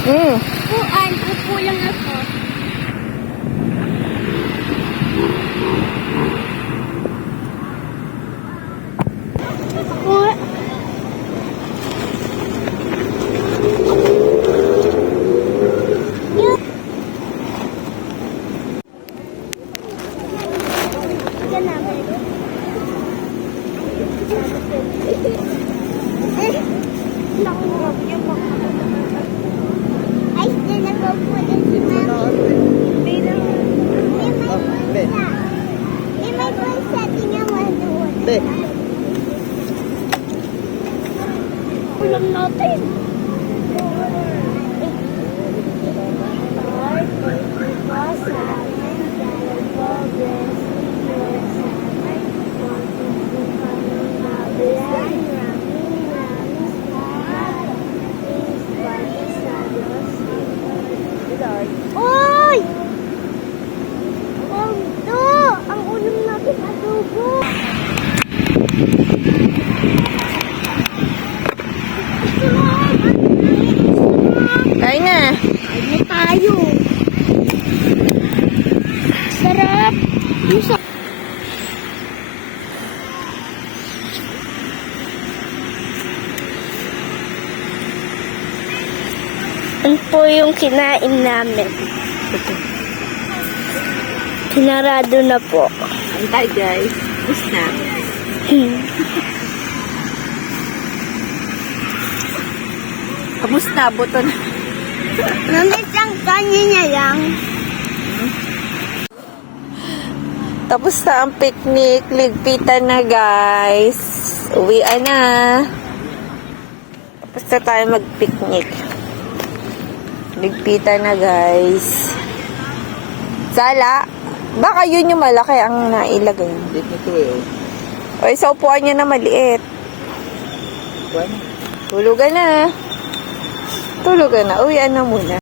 Upuan, upo lang ako. Upo. Ay, din ako po din si Mami. May bulsa. Tingnan mo doon. Ulam natin. Oy! Ito! Ang ulam natin adobo. Kain na. Kain na tayo. Sarap. Ano po yung kinain namin? Kinarado na po. Antay guys. Tapos na. Kamusta? Buto na. Namit ang kanya niya lang. Tapos na ang picnic. Ligpitan na guys. Uwian na. Tapos na tayo mag-picnic. Ligpitan na guys. Sala. Baka yun yung malaki ang nailagay. Dito eh. O sa upuan niya na maliit. Tulugan na. Tulugan na. Uwian na muna.